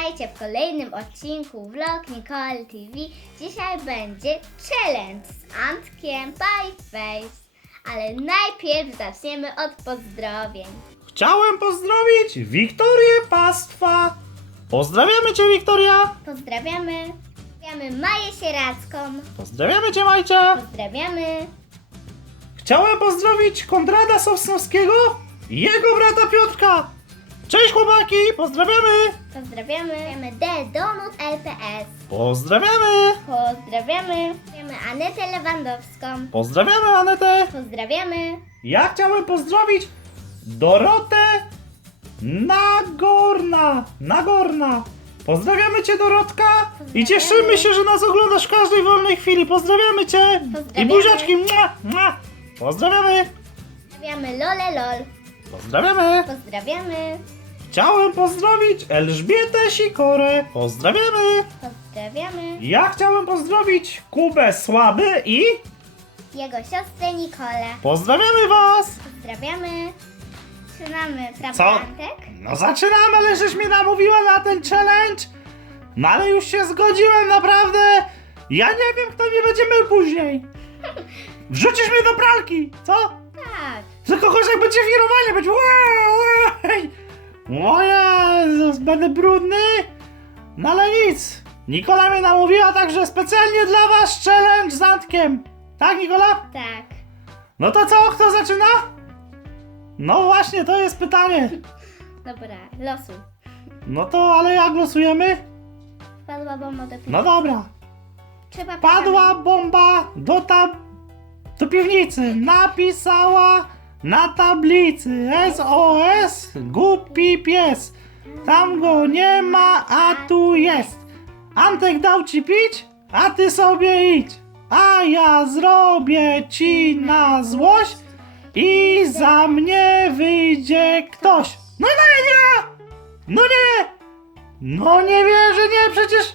Witajcie w kolejnym odcinku Vlog Nicole TV. Dzisiaj będzie challenge z Antkiem by Face. Ale najpierw zaczniemy od pozdrowień. Chciałem pozdrowić Wiktorię Pastwa. Pozdrawiamy Cię, Wiktoria. Pozdrawiamy. Pozdrawiamy Maję Sieracką. Pozdrawiamy Cię, Majcia. Pozdrawiamy. Chciałem pozdrowić Konrada Sosnowskiego i jego brata Piotrka. Cześć chłopaki, pozdrawiamy. Pozdrawiamy. Pozdrawiamy D. Donut LPS. Pozdrawiamy. Pozdrawiamy. Pozdrawiamy Anetę Lewandowską. Pozdrawiamy Anetę. Pozdrawiamy. Ja chciałem pozdrowić Dorotę Nagorna. Nagorna. Pozdrawiamy Cię, Dorotka. I Pozdrawiamy. cieszymy się, że nas oglądasz w każdej wolnej chwili. Pozdrawiamy Cię. I Pozdrawiamy. buziaczki. Mua, mua. Pozdrawiamy. Pozdrawiamy Lole Lol. Pozdrawiamy. Pozdrawiamy. Chciałem pozdrowić Elżbietę Sikorę. Pozdrawiamy. Pozdrawiamy. Ja chciałem pozdrowić Kubę Słaby i Jego siostrę Nikolę. pozdrawiamy Was. Pozdrawiamy. Zaczynamy, prawda, Co? Antek? No zaczynamy, ale żeś mnie namówiła na ten challenge. No ale już się zgodziłem, naprawdę. Ja nie wiem, kto mnie będzie mył później. Wrzucisz mnie do pralki, co? Tak. Tylko gorzej będzie wirowanie, będzie O Jezus, będę brudny. No ale nic. Nikola mnie namówiła, także specjalnie dla was challenge z Antkiem. Tak, Nikola? Tak. No to co, kto zaczyna? No właśnie, to jest pytanie. Dobra, losuj. No to, ale jak losujemy? Padła bomba do piwnicy. No dobra. Trzeba Padła bomba do do piwnicy. Napisała na tablicy SOS głupi pies. Tam go nie ma, a tu jest. Antek dał ci pić, a ty sobie idź. A ja zrobię ci na złość i za mnie wyjdzie ktoś. No nie, nie! No nie! No nie wierzę, nie, przecież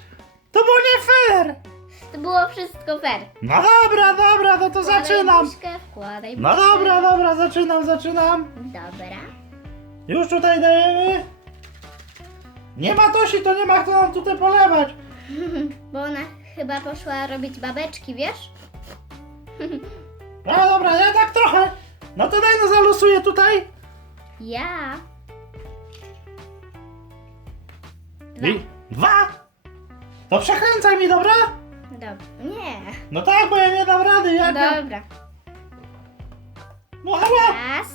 to było nie fair! To było wszystko fair. No dobra, dobra, no to zaczynam. Wkładaj buźkę, wkładaj No buźkę. dobra, dobra, zaczynam, zaczynam. Dobra. Już tutaj dajemy. Nie ma Tosi, to nie ma kto nam tutaj polewać. Bo ona chyba poszła robić babeczki, wiesz? No dobra, ja tak trochę. No to daj no zalosuję tutaj. Ja. Dwa. I dwa. To przekręcaj mi, dobra? Dobra. Nie. No tak, bo ja nie dam rady, jak ja... Dobra. No ale... Raz.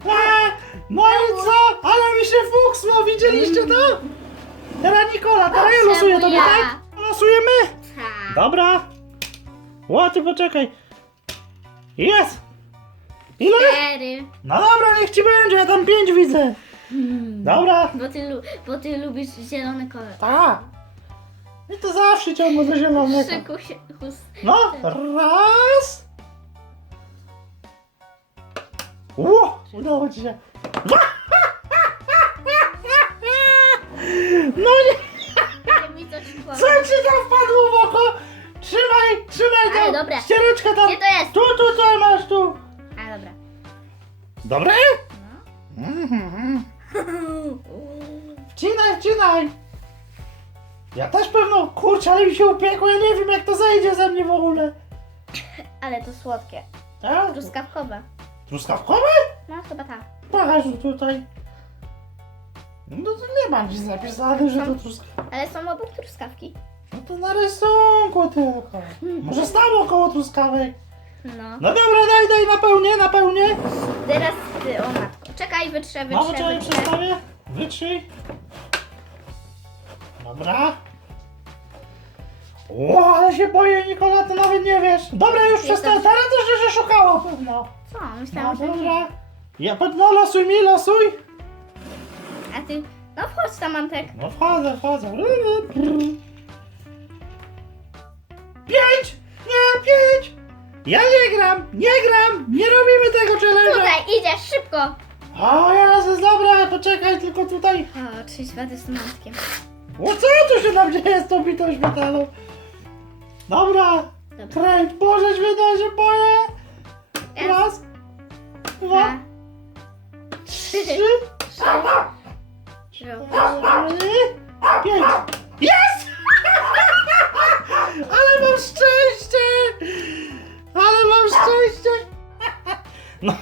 Dwa. A, No i co? Ale mi się fuksło, widzieliście to? Teraz Nikola, teraz ja losuję tobie, tak? Losujemy? Tak. Dobra. Ty poczekaj. Jest. Ile? Cztery. No dobra, niech ci będzie, ja tam pięć widzę. Dobra. Bo ty, lu- bo ty lubisz zielony kolor. Tak. I to zawsze ciągle do zielonego. Szyku się chus. No, raz. Ło, udało ci się. No nie, mi coś co ci tam wpadło w oko? Trzymaj, trzymaj. Ale dobra. Ściereczka tam. Gdzie to jest? Tu, tu, tu, masz tu. A dobra. Dobre? Ja też pewno, kurczę, ale mi się upiekło, ja nie wiem jak to zejdzie ze mnie w ogóle. Ale to słodkie. Tak? Truskawkowe. Truskawkowe? No chyba tak. Pokaż tutaj. No to nie ma nic napisane, że to truskawka. Ale są obok truskawki. No to na rysunku tylko. Może stało koło truskawek. No. No dobra, daj, daj, napełnię, napełnię. Teraz ty, o matko. Czekaj, wytrze, No, wytrze, czekaj, wytrze. przestawię. Wytrzyj. Dobra. O, ale się boję, Nikola, to nawet nie wiesz. Dobra, już przestań. Teraz też że szukało pewno. Co? No Myślałam, że nie. dobra. Ja, no losuj mi, losuj. A ty, no wchodź tam, Antek. No wchodzę, wchodzę. Pięć! Nie, pięć! Ja nie gram, nie gram, nie robimy tego challenge'a. Tutaj, idziesz, szybko. O Jezus, dobra, poczekaj, tylko tutaj. O, czyś wady z matkiem. O co tu się tam dzieje z tą bitą szpitalą? Dobra, Dobra. kręć, Boże święta, się boję. Raz, dwa, trzy, Cztery. cztery, pięć. Jest! Ale mam szczęście! Ale mam szczęście! No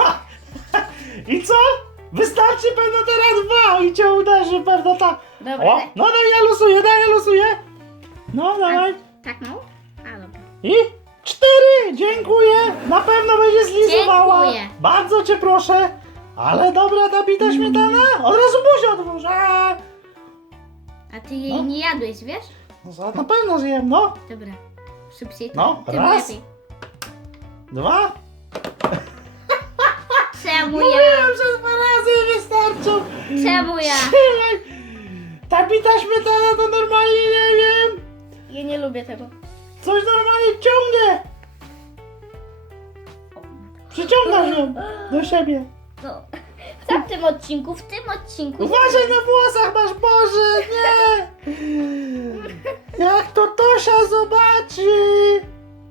i co? Wystarczy pewno teraz dwa i cię uderzy pewno ta. Dobra. O, no daj, ja losuję, daj, ja losuję. No dawaj. Tak no? I cztery! Dziękuję! Na pewno będzie zlizowała. Dziękuję. Bardzo cię proszę. Ale dobra ta bita śmietana. Od razu buzię otwórz. A! A ty jej No. nie jadłeś, wiesz? No za- na pewno zjem, no. Dobra. Szybciej. No, tym raz. lepiej. Dwa. Czemu ja? Mówiłem, że dwa razy wystarczą. Czemu ja? Trzymaj. Ta bita śmietana to normalnie nie wiem. Ja nie lubię tego. Coś normalnie ciągnie. Przyciągasz ją do siebie. No. W tamtym odcinku, w tym odcinku. Uważaj na włosach masz, Boże, nie! Jak to Tosia zobaczy!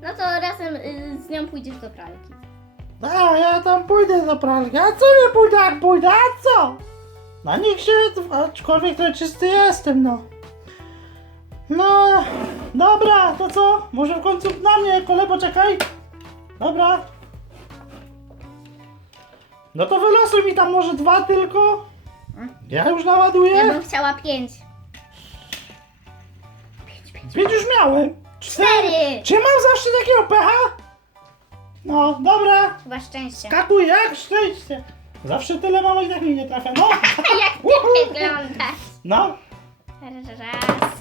No to razem y, z nią pójdziesz do pralki. A, ja tam pójdę do pralki. A co nie pójdę, jak pójdę, a co? Na nich się, aczkolwiek to czysty jestem, no. No, dobra, to co? Może w końcu na mnie, kolego, czekaj. Dobra. No to wylosuj mi tam może dwa tylko. Ja już naładuję. Ja bym chciała pięć. Pięć już miałem. Cztery! Czy mam zawsze takiego pecha? No, dobra. Chyba szczęście. Kakuj, jak szczęście. Zawsze tyle mało i tak mi nie trafia. No, Jak ty wyglądasz? no. Raz.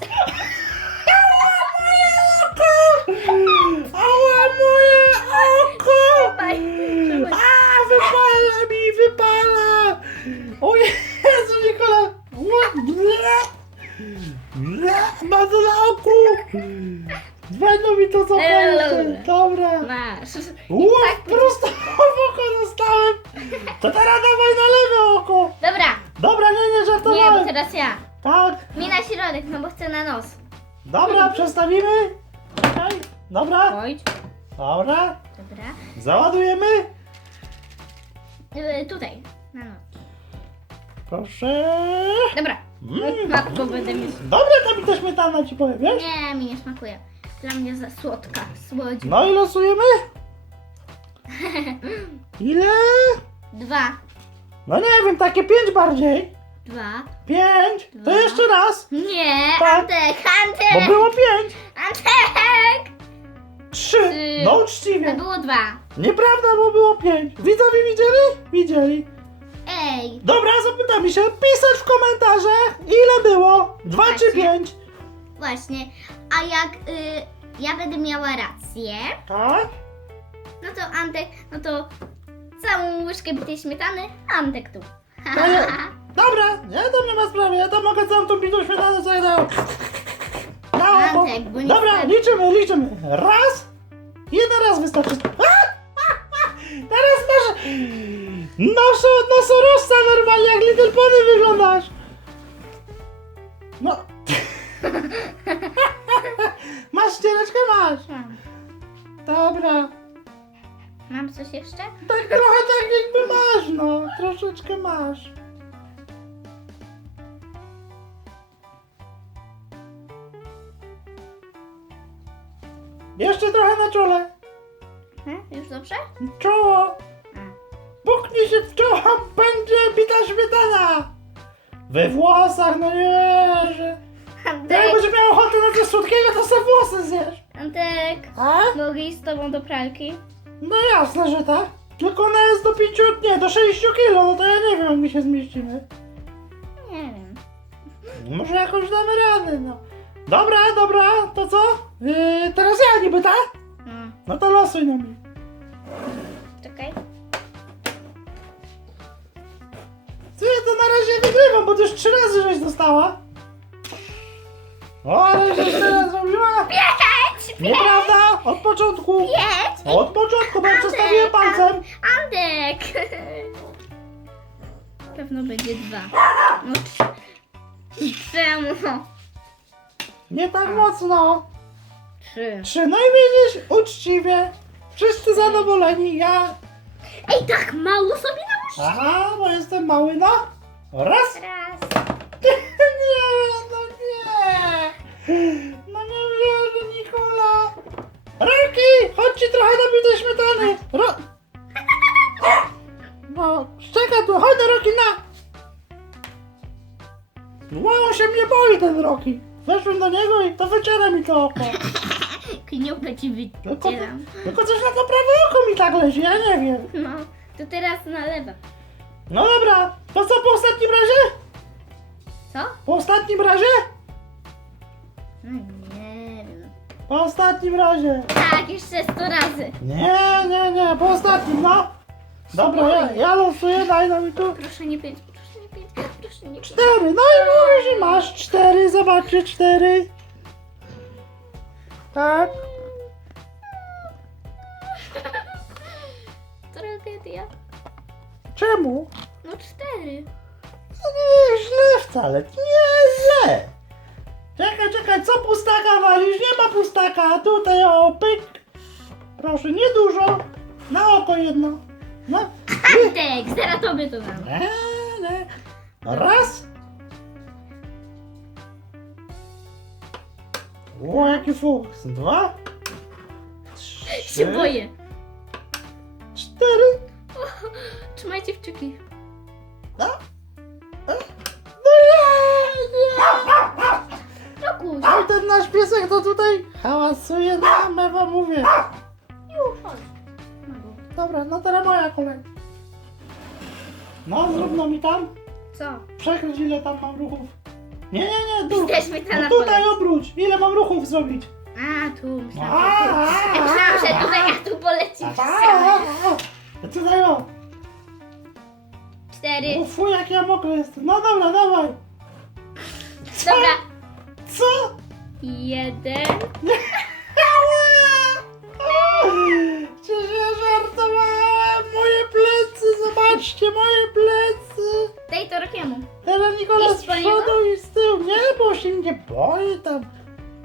Dobra, przestawimy. Czekaj, dobra, Chodź. dobra. Dobra. Załadujemy. Y, tutaj. Na nos. Proszę. Dobra. Mm. Matko będę mieć. Dobre ta bita śmietana ci powiem, wiesz? Nie, mi nie smakuje. Dla mnie za słodka. Słodzi. No i losujemy. Ile? Dwa. No nie wiem, takie pięć bardziej. Dwa. Pięć. To Dwa. jeszcze raz. Nie, Tak. Antek, Antek! Bo było pięć. Antek! Trzy. Trzy. No To uczciwie. było dwa. Nieprawda, bo było pięć. Widzowie widzieli? Widzieli. Ej, Dobra, zapytamy się, pisać w komentarzach, ile było? Dwa czy Właśnie. pięć? właśnie. A jak y, ja będę miała rację, Tak? no to Antek, no to całą łyżkę bitej śmietany, Antek tu. Ale- Dobra, nie, to nie ma sprawy, ja tam mogę całą tą bitą śmietanę sobie dać. Na oko. Antek, bo nie Dobra, liczymy, liczymy. Raz. Jeden raz wystarczy. A! Teraz masz noso, nosorożca normalnie, jak Little Pony wyglądasz. No. masz ściereczkę, masz. Mam. Dobra. Mam coś jeszcze? Tak trochę tak jakby masz, no. Troszeczkę masz. Jeszcze trochę na czole. Hmm? Już dobrze? Czoło. Puknij się w czoło, będzie bita śmietana. We włosach, no nie, że... Jak Antek, będziesz miał ochotę na coś słodkiego, to sobie włosy zjesz. Antek, A? mogę iść z tobą do pralki? No jasne, że tak. Tylko ona jest do 5, nie, do 6 kilo, no to ja nie wiem, jak my się zmieścimy. Nie wiem. Może jakoś damy radę, no. Dobra, dobra, to co? Yy, teraz ja niby, tak? No, No to losuj na mnie. czekaj. Ty, to na razie wygrywam, bo ty już trzy razy żeś dostała. O, ale żeś teraz zrobiła. Pięć! Nieprawda, od początku. Pięć! Od początku, bo ja przestawiłem palcem. Antek! Pewno będzie dwa. No trzy. Czemu? Nie tak mocno. Trzy. Trzy, no i widzisz, uczciwie. Wszyscy zadowoleni, ja. Ej, tak mało sobie Aha, bo jestem mały, no. Raz. Raz. Nie, no nie. No nie wierzę, Nikola. Roki, chodź ci trochę nabić śmietany. Ro... No, czekaj tu, chodź do Roki na. Wow, się mnie boi ten Roki. Weszłem do niego i to wyciera mi to oko. Kniupę ci Tylko, wycieram. tylko coś na to prawe oko mi tak leży, ja nie wiem. No, to teraz na lewo. No dobra, to co po ostatnim razie? Co? Po ostatnim razie? No nie wiem. Po ostatnim razie. Tak, jeszcze 100 razy. Nie, nie, nie, po ostatnim, no. Dobra, ja, ja losuję, daj nam tu. Proszę nie pięć, nie. Cztery, no i mówisz, i masz cztery, zobaczcie, cztery. Tak. Tragedia. Czemu? No cztery. To nie źle wcale, nie źle. Czekaj, czekaj, co pustaka walisz? Nie ma pustaka, tutaj o, pyk. Proszę, nie dużo. Na oko jedno. No. Antek, zaraz tobie to dam. Nie. Raz. O, jaki fuks. Dwa. Się boję. Cztery. Trzymajcie kciuki. No. No nie, nie. Rokuś. Oj, ten nasz piesek to tutaj hałasuje na mewa mówię. Już, chodź. Dobra, no teraz moja kolej. No, zrób no mi tam. Co? Przekryć ile tam mam ruchów. Nie, nie, nie, tu. Ta No tutaj obróć. Ile mam ruchów zrobić? A, tu myślałam, że tu. Ja myślałam, że tutaj, a tu polecisz. A tutaj o. Cztery. O fuj, jak ja mokry jestem. No dobra, dawaj. Co? Dobra. Co? Jeden. Przecież ja żartowałem. Moje plecy, zobaczcie, moje plecy. Bo się mnie boi tam.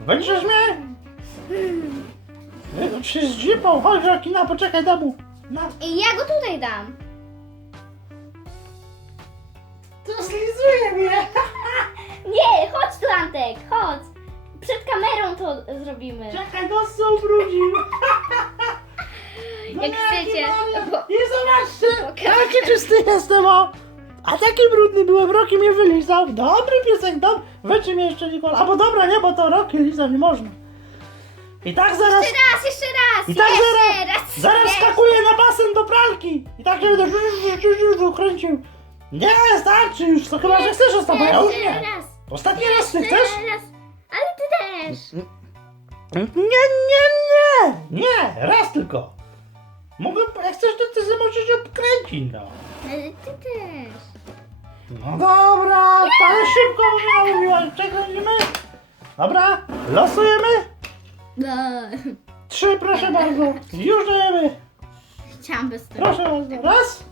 Będziesz mnie? Nie, no się zdzipał. Chodź, Rakina, poczekaj, domu. Na, I ja go tutaj dam. to slizuje mnie. Nie, chodź tu Antek, chodź. Przed kamerą to zrobimy. Czekaj, nos się ubrudził. No Jak nie, chcecie. Bo... I zobaczcie, Pokaż. jaki czysty jestem, o. A taki brudny byłem, Roki mnie wylizał. Dobry piesek, dobry. Wyczy mnie jeszcze Nikola. Albo dobra, nie, bo to Roki lizał, nie można. I tak zaraz, Jeszcze raz, jeszcze raz. I tak jeszcze zaraz- raz. zaraz jeszcze. skakuję na basen do pralki. I tak będę kręcił. Nie, starczy już, to chyba, że chcesz ostatnio. Ja już nie. raz. Ostatni raz ty chcesz? raz. Ale ty też. Nie, nie, nie! Nie, raz tylko. Mogę, jak chcesz, to ty możesz się obkręcić, no. Ale ty też. No dobra, to ale szybko mówiłaś, przekręcimy. Dobra, losujemy. No. Trzy, proszę bardzo. Już dajemy. Chciałam bez tego. Proszę bardzo. Raz.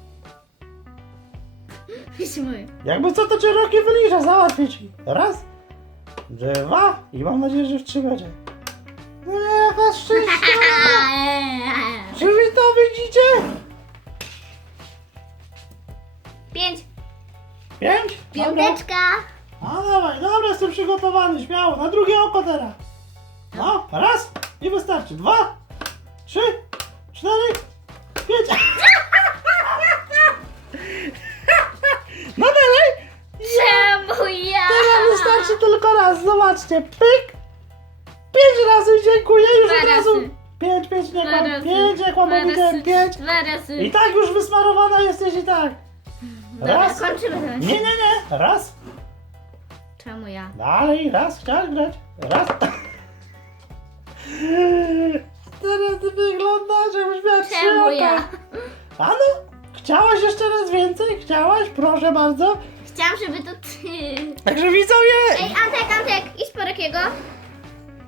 Moje. Jakby co, to cię roki wylicza, załatwię ci. Raz. Dwa. I mam nadzieję, że w trzy będzie. No jaka szczęśliwa. Czy wy to widzicie? Pięć. Pięć? Dobra. Piąteczka. No dawaj, dobra, jestem przygotowany, śmiało. Na drugie oko teraz. No, raz i wystarczy. Dwa, trzy, cztery, pięć. No dalej. Czemu ja? Teraz wystarczy tylko raz. Zobaczcie, pyk. Pięć razy dziękuję już Dwa od razu. razy. Pięć, pięć, nie Dwa kłam. razy. Pięć, jak kłam, Dwa powiedziałem razy. pięć. Dwa razy. I tak już wysmarowana jesteś i tak. Dobra, Raz. kończymy ten Nie, nie, nie. Raz. Czemu ja? Dalej, raz, chciałeś grać? Raz. Teraz ty wyglądasz, jakbyś miała trzy Czemu ja? A no, chciałaś jeszcze raz więcej? Chciałaś? Proszę bardzo. Chciałam, żeby to ty. Także widzowie, Ej, Antek, Antek, idź po Rokiego.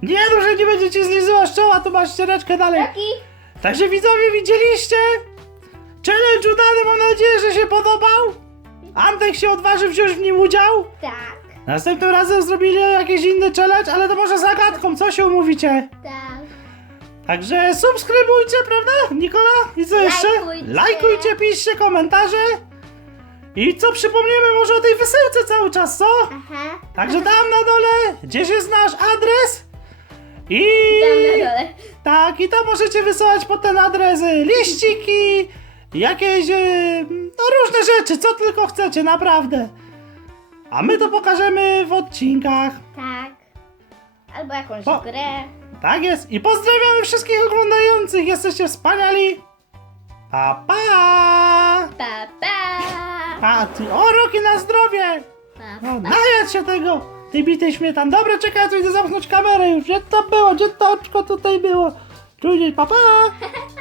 nie no, że nie będziecie zlizyła z czoła, to masz ściereczkę dalej. Roki. Także widzowie, widzieliście? Nadzieję, że się podobał. Antek się odważy wziąć w nim udział. Tak, Następnym razem zrobili jakiś inny challenge, ale to może zagadką, co się umówicie? tak. Także subskrybujcie, prawda, Nikola? I co jeszcze? Lajkujcie. Lajkujcie, piszcie komentarze. I co przypomniemy może o tej wysyłce cały czas, co? Aha. Także tam na dole, gdzieś jest nasz adres. I Tam na dole. tak, i tam możecie wysyłać pod ten adres y, liściki, jakieś, y, no różne rzeczy, co tylko chcecie, naprawdę. A my to pokażemy w odcinkach. Tak. Albo jakąś O. grę. Tak jest. I pozdrawiamy wszystkich oglądających. Jesteście wspaniali. Pa, pa! Pa, pa. A ty, o, roki na zdrowie! Pa, No, najadź się tego! Ty bitej śmietan. Dobra, czekaj, ja tu idę zamknąć kamerę już. Gdzie to było? Gdzie to oczko tutaj było? Czuję, pa, pa!